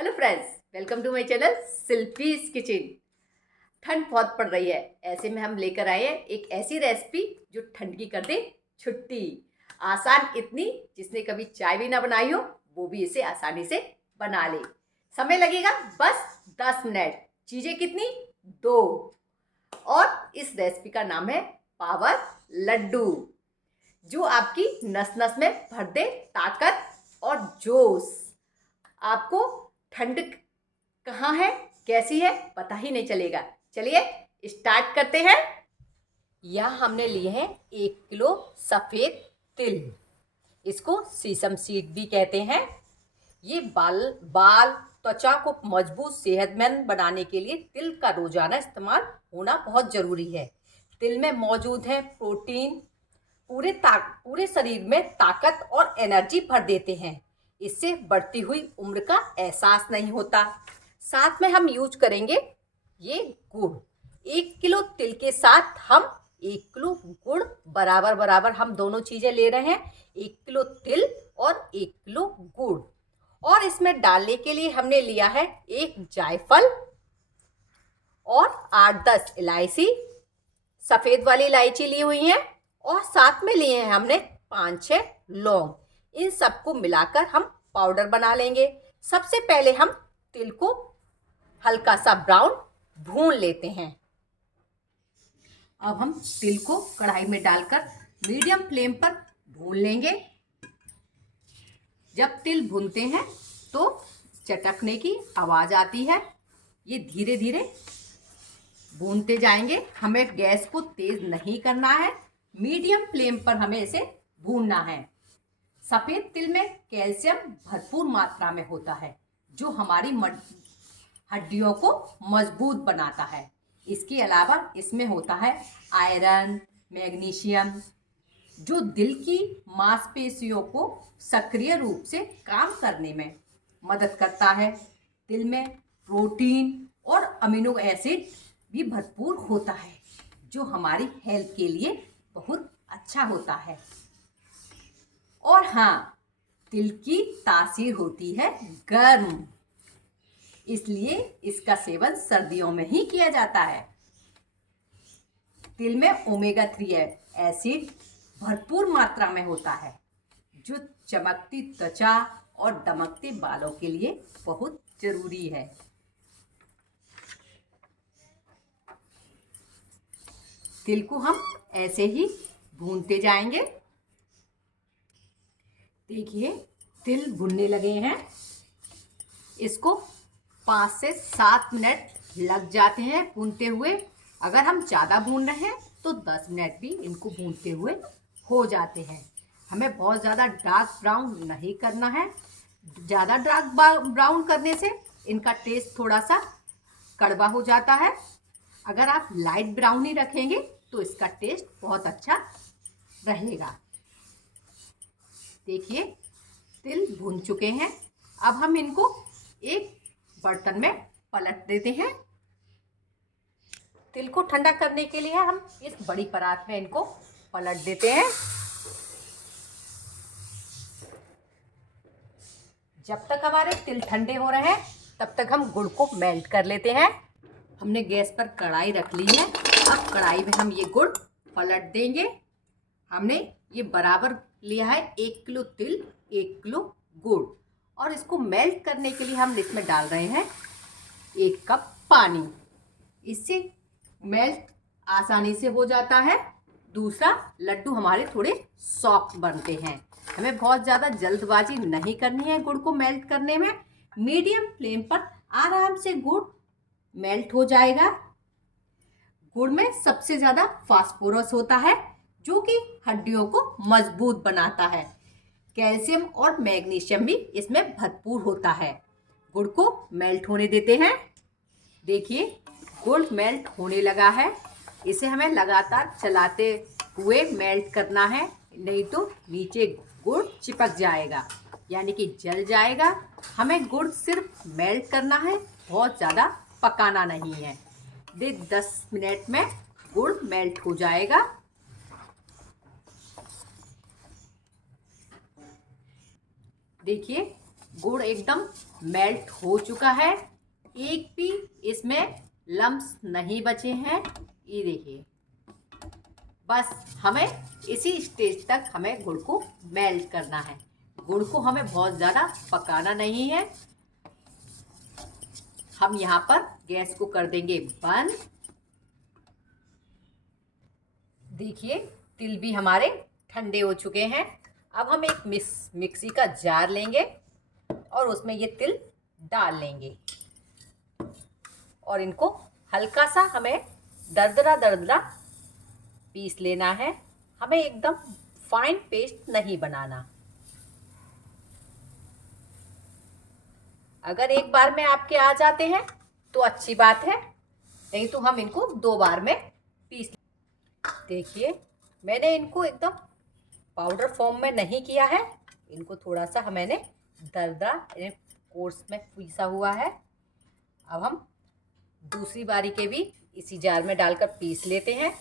Hello friends, welcome to my channel Shilpi's kitchen. ठंड बहुत पड़ रही है, ऐसे में हम लेकर आए हैं एक ऐसी रेसिपी जो ठंड की कर दे छुट्टी। आसान इतनी, जिसने कभी चाय भी ना बनाई हो वो भी इसे आसानी से बना ले। समय लगेगा बस 10 मिनट। चीजें कितनी? 2। और इस रेसिपी का नाम है पावर लड्डू, जो आपकी नस नस में भर दे ताकत और जोश। आपको ठंड कहाँ है, कैसी है, पता ही नहीं चलेगा। चलिए स्टार्ट करते हैं। यहाँ हमने लिए हैं 1 किलो सफ़ेद तिल। इसको सीसम सीड भी कहते हैं। ये बाल बाल त्वचा को मजबूत सेहतमंद बनाने के लिए तिल का रोजाना इस्तेमाल होना बहुत जरूरी है। तिल में मौजूद है प्रोटीन, पूरे शरीर में ताकत और एनर्जी भर देते हैं। इससे बढ़ती हुई उम्र का एहसास नहीं होता। साथ में हम यूज करेंगे ये गुड़। 1 किलो तिल के साथ हम 1 किलो गुड़ बराबर बराबर हम दोनों चीजें ले रहे हैं। 1 किलो तिल और 1 किलो गुड़। और इसमें डालने के लिए हमने लिया है एक जायफल और 8-10 इलायची, सफेद वाली इलायची ली हुई है। और साथ में लिए हैं हमने 5-6 लौंग। इन सबको मिलाकर हम पाउडर बना लेंगे। सबसे पहले हम तिल को हल्का सा ब्राउन भून लेते हैं। अब हम तिल को कढ़ाई में डालकर मीडियम फ्लेम पर भून लेंगे। जब तिल भूनते हैं तो चटकने की आवाज आती है। ये धीरे धीरे भूनते जाएंगे। हमें गैस को तेज नहीं करना है, मीडियम फ्लेम पर हमें इसे भूनना है। सफेद तिल में कैल्शियम भरपूर मात्रा में होता है, जो हमारी हड्डियों को मजबूत बनाता है। इसके अलावा इसमें होता है आयरन, मैग्नीशियम, जो दिल की मांसपेशियों को सक्रिय रूप से काम करने में मदद करता है। तिल में प्रोटीन और अमीनो एसिड भी भरपूर होता है, जो हमारी हेल्थ के लिए बहुत अच्छा होता है। और हाँ, तिल की तासीर होती है गर्म, इसलिए इसका सेवन सर्दियों में ही किया जाता है। तिल में ओमेगा 3 एसिड भरपूर मात्रा में होता है, जो चमकती त्वचा और दमकते बालों के लिए बहुत जरूरी है। तिल को हम ऐसे ही भूनते जाएंगे। देखिए तिल भुनने लगे हैं। इसको 5 से 7 मिनट लग जाते हैं भूनते हुए। अगर हम ज़्यादा भून रहे हैं तो 10 मिनट भी इनको भूनते हुए हो जाते हैं। हमें बहुत ज़्यादा डार्क ब्राउन नहीं करना है। ज़्यादा डार्क ब्राउन करने से इनका टेस्ट थोड़ा सा कड़वा हो जाता है। अगर आप लाइट ब्राउन ही रखेंगे तो इसका टेस्ट बहुत अच्छा रहेगा। देखिए तिल भून चुके हैं। अब हम इनको एक बर्तन में पलट देते हैं। तिल को ठंडा करने के लिए हम इस बड़ी परात में इनको पलट देते हैं। जब तक हमारे तिल ठंडे हो रहे हैं तब तक हम गुड़ को मेल्ट कर लेते हैं। हमने गैस पर कढ़ाई रख ली है। अब कढ़ाई में हम ये गुड़ पलट देंगे। हमने ये बराबर लिया है 1 किलो तिल, 1 किलो गुड़। और इसको मेल्ट करने के लिए हम इसमें डाल रहे हैं 1 कप पानी। इससे मेल्ट आसानी से हो जाता है। दूसरा, लड्डू हमारे थोड़े सॉफ्ट बनते हैं। हमें बहुत ज़्यादा जल्दबाजी नहीं करनी है गुड़ को मेल्ट करने में। मीडियम फ्लेम पर आराम से गुड़ मेल्ट हो जाएगा। गुड़ में सबसे ज़्यादा फास्फोरस होता है, जो कि हड्डियों को मजबूत बनाता है। कैल्शियम और मैग्नीशियम भी इसमें भरपूर होता है। गुड़ को मेल्ट होने देते हैं। देखिए गुड़ मेल्ट होने लगा है। इसे हमें लगातार चलाते हुए मेल्ट करना है, नहीं तो नीचे गुड़ चिपक जाएगा, यानी कि जल जाएगा। हमें गुड़ सिर्फ मेल्ट करना है, बहुत ज़्यादा पकाना नहीं है। 10 मिनट में गुड़ मेल्ट हो जाएगा। देखिए गुड़ एकदम मेल्ट हो चुका है, एक भी इसमें लम्स नहीं बचे हैं। ये देखिए, बस हमें इसी स्टेज तक हमें गुड़ को मेल्ट करना है। गुड़ को हमें बहुत ज़्यादा पकाना नहीं है। हम यहाँ पर गैस को कर देंगे बंद। देखिए, तिल भी हमारे ठंडे हो चुके हैं। अब हम एक मिक्सी का जार लेंगे और उसमें ये तिल डाल लेंगे और इनको हल्का सा हमें दरदरा दरदरा पीस लेना है। हमें एकदम फाइन पेस्ट नहीं बनाना। अगर एक बार में आपके आ जाते हैं तो अच्छी बात है, नहीं तो हम इनको 2 बार में पीस। देखिए, मैंने इनको एकदम पाउडर फॉर्म में नहीं किया है, इनको थोड़ा सा मैंने दरदरा कोर्स में पीसा हुआ है। अब हम दूसरी बारी के भी इसी जार में डालकर पीस लेते हैं।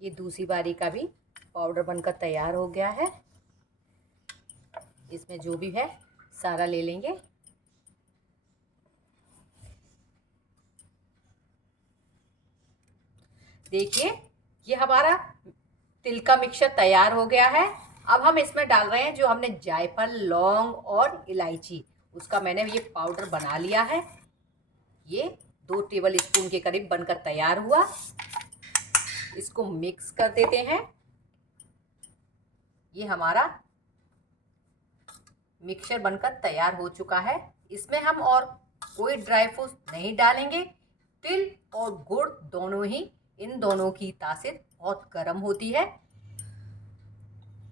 ये दूसरी बारी का भी पाउडर बनकर तैयार हो गया है। इसमें जो भी है सारा ले लेंगे। देखिए, ये हमारा तिल का मिक्सचर तैयार हो गया है। अब हम इसमें डाल रहे हैं जो हमने जायफल, लौंग और इलायची, उसका मैंने ये पाउडर बना लिया है। ये 2 टेबल स्पून के करीब बनकर तैयार हुआ। इसको मिक्स कर देते हैं। ये हमारा मिक्सचर बनकर तैयार हो चुका है। इसमें हम और कोई ड्राई फ्रूट नहीं डालेंगे। तिल और गुड़ दोनों ही, इन दोनों की तासीर बहुत गर्म होती है।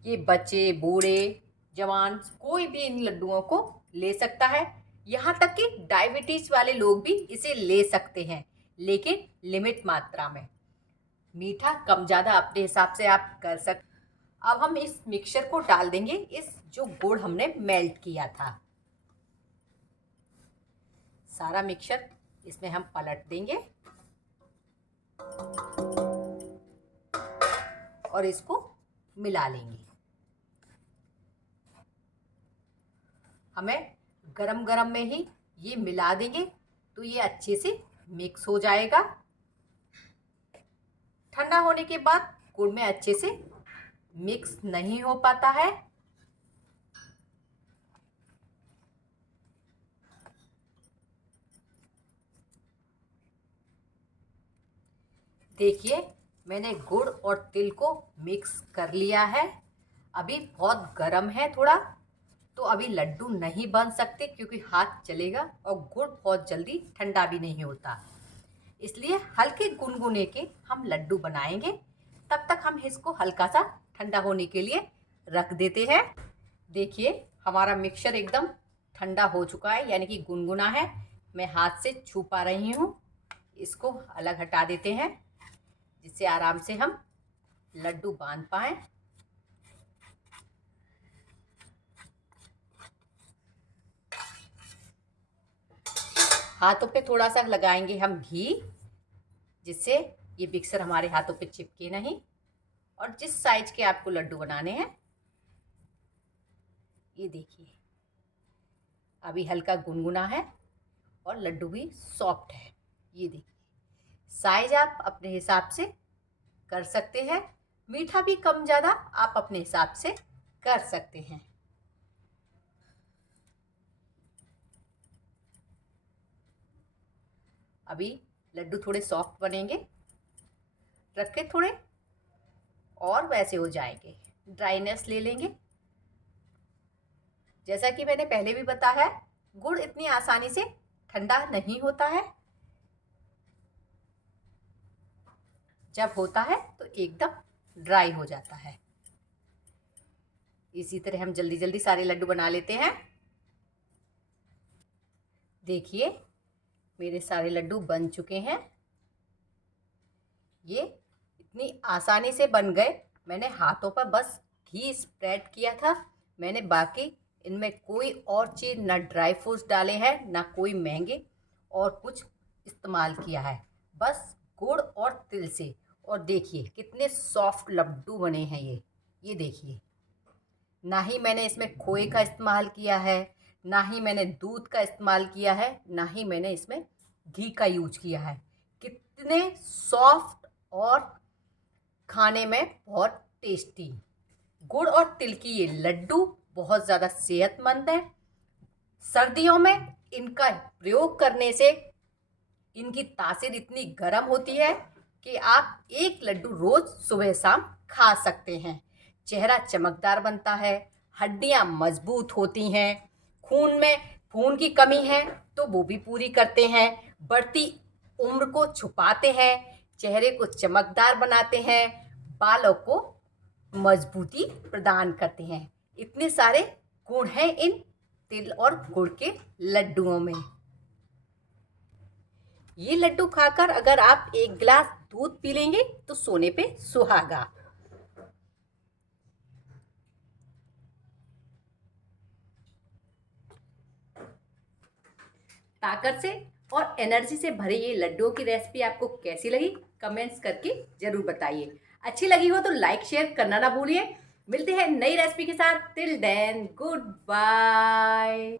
ये बच्चे, बूढ़े, जवान कोई भी इन लड्डुओं को ले सकता है। यहाँ तक कि डायबिटीज वाले लोग भी इसे ले सकते हैं, लेकिन लिमिट मात्रा में। मीठा कम ज़्यादा अपने हिसाब से आप कर सकते। अब हम इस मिक्सचर को डाल देंगे, इस जो गुड़ हमने मेल्ट किया था। सारा मिक्सचर इसमें हम पलट देंगे और इसको मिला लेंगे। हमें गरम गरम में ही ये मिला देंगे तो ये अच्छे से मिक्स हो जाएगा। ठंडा होने के बाद गुड़ में अच्छे से मिक्स नहीं हो पाता है। देखिए, मैंने गुड़ और तिल को मिक्स कर लिया है। अभी बहुत गर्म है थोड़ा, तो अभी लड्डू नहीं बन सकते क्योंकि हाथ चलेगा और गुड़ बहुत जल्दी ठंडा भी नहीं होता। इसलिए हल्के गुनगुने के हम लड्डू बनाएंगे। तब तक हम इसको हल्का सा ठंडा होने के लिए रख देते हैं। देखिए, हमारा मिक्सचर एकदम ठंडा हो चुका है, यानी कि गुनगुना है। मैं हाथ से छू पा रही हूँ। इसको अलग हटा देते हैं जिससे आराम से हम लड्डू बांध पाएं। हाथों पे थोड़ा सा लगाएंगे हम घी, जिससे ये मिक्सर हमारे हाथों पे चिपके नहीं। और जिस साइज के आपको लड्डू बनाने हैं, ये देखिए, अभी हल्का गुनगुना है और लड्डू भी सॉफ्ट है। ये देखिए, साइज आप अपने हिसाब से कर सकते हैं। मीठा भी कम ज़्यादा आप अपने हिसाब से कर सकते हैं। अभी लड्डू थोड़े सॉफ्ट बनेंगे, रखे थोड़े और वैसे हो जाएंगे। ड्राइनेस ले लेंगे। जैसा कि मैंने पहले भी बताया है, गुड़ इतनी आसानी से ठंडा नहीं होता है। जब होता है तो एकदम ड्राई हो जाता है। इसी तरह हम जल्दी जल्दी सारे लड्डू बना लेते हैं। देखिए, मेरे सारे लड्डू बन चुके हैं। ये इतनी आसानी से बन गए। मैंने हाथों पर बस घी स्प्रेड किया था। मैंने बाकी इनमें कोई और चीज़, ना ड्राई फ्रूट्स डाले हैं, ना कोई महंगे और कुछ इस्तेमाल किया है। बस गुड़ और तिल से। और देखिए कितने सॉफ्ट लड्डू बने हैं ये। ये देखिए, ना ही मैंने इसमें खोए का इस्तेमाल किया है, ना ही मैंने दूध का इस्तेमाल किया है, ना ही मैंने इसमें घी का यूज किया है। कितने सॉफ्ट और खाने में बहुत टेस्टी गुड़ और तिल की ये लड्डू बहुत ज़्यादा सेहतमंद है। सर्दियों में इनका प्रयोग करने से इनकी तासीर इतनी गर्म होती है कि आप एक लड्डू रोज सुबह शाम खा सकते हैं। चेहरा चमकदार बनता है, हड्डियां मजबूत होती हैं, खून में खून की कमी है तो वो भी पूरी करते हैं, बढ़ती उम्र को छुपाते हैं, चेहरे को चमकदार बनाते हैं, बालों को मजबूती प्रदान करते हैं। इतने सारे गुण हैं इन तिल और गुड़ के लड्डुओं में। ये लड्डू खाकर अगर आप एक गिलास दूध पी लेंगे तो सोने पे सुहागा। ताकत से और एनर्जी से भरे ये लड्डुओं की रेसिपी आपको कैसी लगी कमेंट्स करके जरूर बताइए। अच्छी लगी हो तो लाइक शेयर करना ना भूलिए। मिलते हैं नई रेसिपी के साथ। Till then good bye.